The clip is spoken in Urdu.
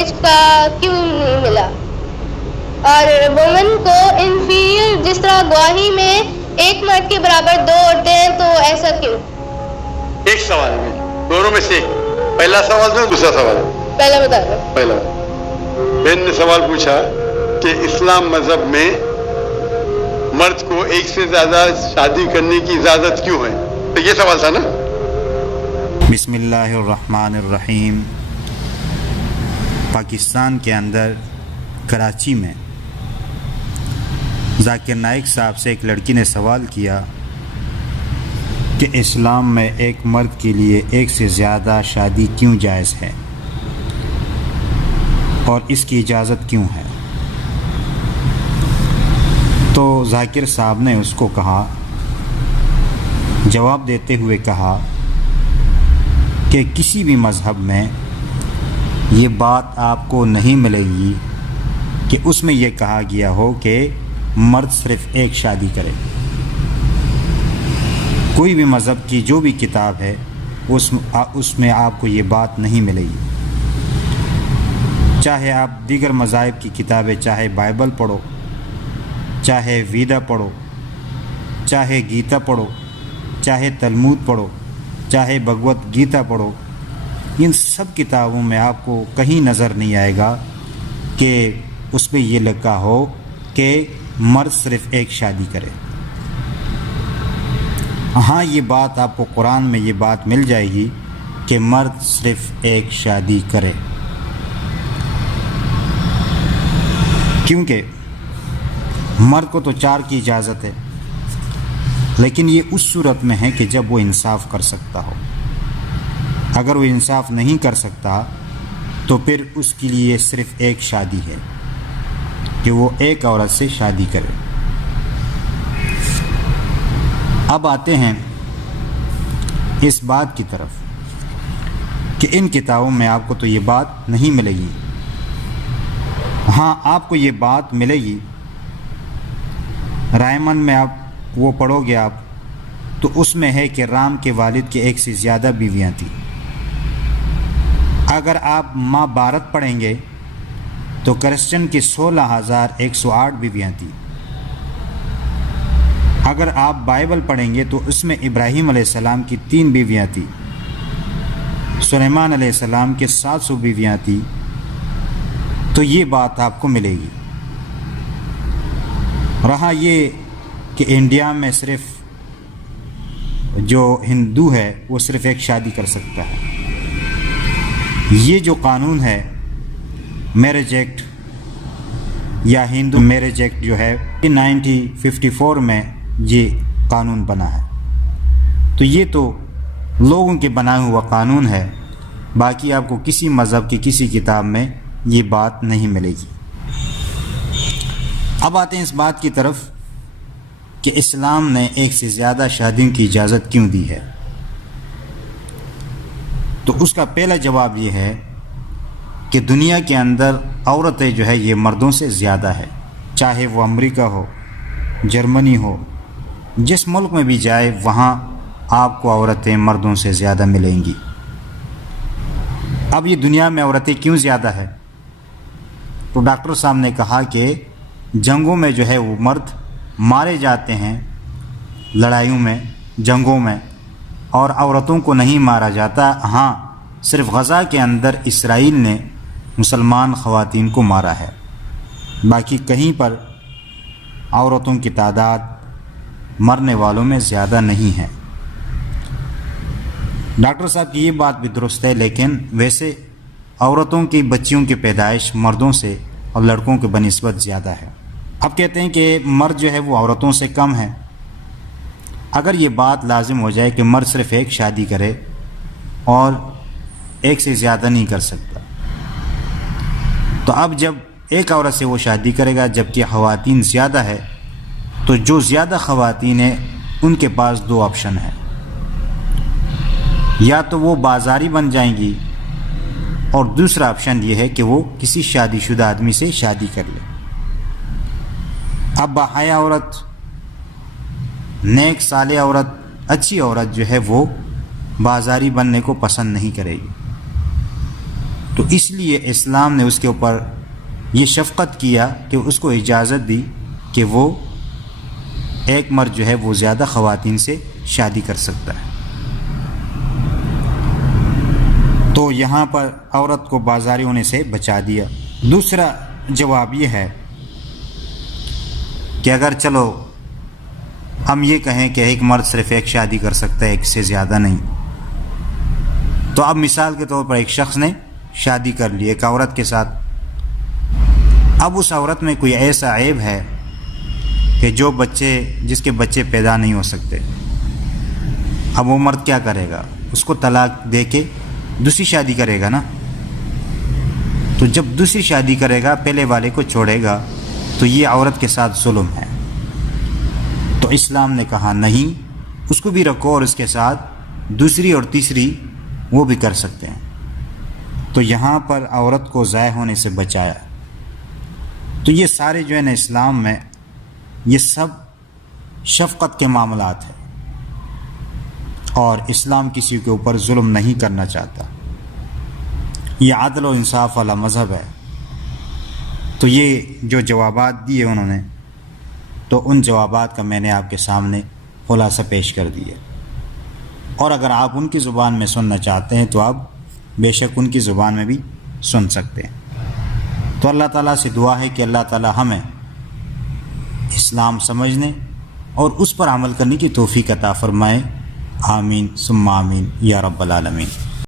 ایج کا کیوں نہیں ملا؟ اور وومن کو انفیریئر جس طرح گواہی میں ایک مرد کے برابر 2 عورتیں ہیں تو ایسا کیوں؟ ایک سوال میں دونوں میں سے ایک. پہلا سوال جو دوسرا سوال پہلا بتا دو. پہلا بہن نے سوال پوچھا کہ اسلام مذہب میں مرد کو ایک سے زیادہ شادی کرنے کی اجازت کیوں ہے؟ تو یہ سوال تھا نا. بسم اللہ الرحمن الرحیم. پاکستان کے اندر کراچی میں ذاکر نائک صاحب سے ایک لڑکی نے سوال کیا کہ اسلام میں ایک مرد کے لیے ایک سے زیادہ شادی کیوں جائز ہے اور اس کی اجازت کیوں ہے. تو ذاکر صاحب نے اس کو کہا، جواب دیتے ہوئے کہا کہ کسی بھی مذہب میں یہ بات آپ کو نہیں ملے گی کہ اس میں یہ کہا گیا ہو کہ مرد صرف ایک شادی کرے. کوئی بھی مذہب کی جو بھی کتاب ہے اس میں آپ کو یہ بات نہیں ملے گی. چاہے آپ دیگر مذاہب کی کتابیں، چاہے بائبل پڑھو، چاہے ویدا پڑھو، چاہے گیتا پڑھو، چاہے تلمود پڑھو، چاہے بھگوت گیتا پڑھو، ان سب کتابوں میں آپ کو کہیں نظر نہیں آئے گا کہ اس میں یہ لکھا ہو کہ مرد صرف ایک شادی کرے. ہاں، یہ بات آپ کو قرآن میں یہ بات مل جائے گی کہ مرد صرف ایک شادی کرے، کیونکہ مرد کو تو 4 کی اجازت ہے، لیکن یہ اس صورت میں ہے کہ جب وہ انصاف کر سکتا ہو. اگر وہ انصاف نہیں کر سکتا تو پھر اس کے لیے صرف ایک شادی ہے کہ وہ ایک عورت سے شادی کرے. اب آتے ہیں اس بات کی طرف کہ ان کتابوں میں آپ کو تو یہ بات نہیں ملے گی. ہاں، آپ کو یہ بات ملے گی. رائمن میں آپ وہ پڑھو گے آپ تو اس میں ہے کہ رام کے والد کے 1 سے زیادہ بیویاں تھیں. اگر آپ ماں بھارت پڑھیں گے تو کرسچن کی 16,108 بیویاں تھیں. اگر آپ بائبل پڑھیں گے تو اس میں ابراہیم علیہ السلام کی 3 بیویاں تھیں، سلیمان علیہ السلام کے 700 بیویاں تھیں. تو یہ بات آپ کو ملے گی. رہا یہ کہ انڈیا میں صرف جو ہندو ہے وہ صرف ایک شادی کر سکتا ہے. یہ جو قانون ہے میرج ایکٹ یا ہندو میرج ایکٹ جو ہے 1954 میں یہ قانون بنا ہے. تو یہ تو لوگوں کے بنایا ہوا قانون ہے. باقی آپ کو کسی مذہب کی کسی کتاب میں یہ بات نہیں ملے گی. اب آتے ہیں اس بات کی طرف کہ اسلام نے ایک سے زیادہ شادیوں کی اجازت کیوں دی ہے. تو اس کا پہلا جواب یہ ہے کہ دنیا کے اندر عورتیں جو ہے یہ مردوں سے زیادہ ہے. چاہے وہ امریکہ ہو، جرمنی ہو، جس ملک میں بھی جائے وہاں آپ کو عورتیں مردوں سے زیادہ ملیں گی. اب یہ دنیا میں عورتیں کیوں زیادہ ہے؟ تو ڈاکٹر صاحب نے کہا کہ جنگوں میں جو ہے وہ مرد مارے جاتے ہیں، لڑائیوں میں، جنگوں میں، اور عورتوں کو نہیں مارا جاتا. ہاں، صرف غزہ کے اندر اسرائیل نے مسلمان خواتین کو مارا ہے، باقی کہیں پر عورتوں کی تعداد مرنے والوں میں زیادہ نہیں ہے. ڈاکٹر صاحب کی یہ بات بھی درست ہے، لیکن ویسے عورتوں کی بچیوں کی پیدائش مردوں سے اور لڑکوں کے بنسبت زیادہ ہے. اب کہتے ہیں کہ مرد جو ہے وہ عورتوں سے کم ہے. اگر یہ بات لازم ہو جائے کہ مرد صرف ایک شادی کرے اور ایک سے زیادہ نہیں کر سکتا، تو اب جب ایک عورت سے وہ شادی کرے گا جبکہ خواتین زیادہ ہے، تو جو زیادہ خواتین ہیں ان کے پاس 2 آپشن ہیں. یا تو وہ بازاری بن جائیں گی، اور دوسرا آپشن یہ ہے کہ وہ کسی شادی شدہ آدمی سے شادی کر لے. اب باحیا عورت، نیک صالح عورت، اچھی عورت جو ہے وہ بازاری بننے کو پسند نہیں کرے گی. تو اس لیے اسلام نے اس کے اوپر یہ شفقت کیا کہ اس کو اجازت دی کہ وہ ایک مرد جو ہے وہ زیادہ خواتین سے شادی کر سکتا ہے۔ تو یہاں پر عورت کو بازاری ہونے سے بچا دیا۔ دوسرا جواب یہ ہے کہ اگر چلو ہم یہ کہیں کہ ایک مرد صرف ایک شادی کر سکتا ہے، ایک سے زیادہ نہیں، تو اب مثال کے طور پر ایک شخص نے شادی کر لی ایک عورت کے ساتھ، اب اس عورت میں کوئی ایسا عیب ہے کہ جس کے بچے پیدا نہیں ہو سکتے، اب وہ مرد کیا کرے گا؟ اس کو طلاق دے کے دوسری شادی کرے گا نا۔ تو جب دوسری شادی کرے گا، پہلے والے کو چھوڑے گا، تو یہ عورت کے ساتھ ظلم ہے۔ تو اسلام نے کہا نہیں، اس کو بھی رکھو اور اس کے ساتھ دوسری اور تیسری وہ بھی کر سکتے ہیں۔ تو یہاں پر عورت کو ضائع ہونے سے بچایا۔ تو یہ سارے جو ہے نا اسلام میں یہ سب شفقت کے معاملات ہیں، اور اسلام کسی کے اوپر ظلم نہیں کرنا چاہتا، یہ عدل و انصاف والا مذہب ہے۔ تو یہ جو جوابات دیے انہوں نے، تو ان جوابات کا میں نے آپ کے سامنے خلاصہ پیش کر دیا، اور اگر آپ ان کی زبان میں سننا چاہتے ہیں تو آپ بے شک ان کی زبان میں بھی سن سکتے ہیں۔ تو اللہ تعالیٰ سے دعا ہے کہ اللہ تعالیٰ ہمیں اسلام سمجھنے اور اس پر عمل کرنے کی توفیق عطا فرمائے۔ آمین ثم آمین یا رب العالمین۔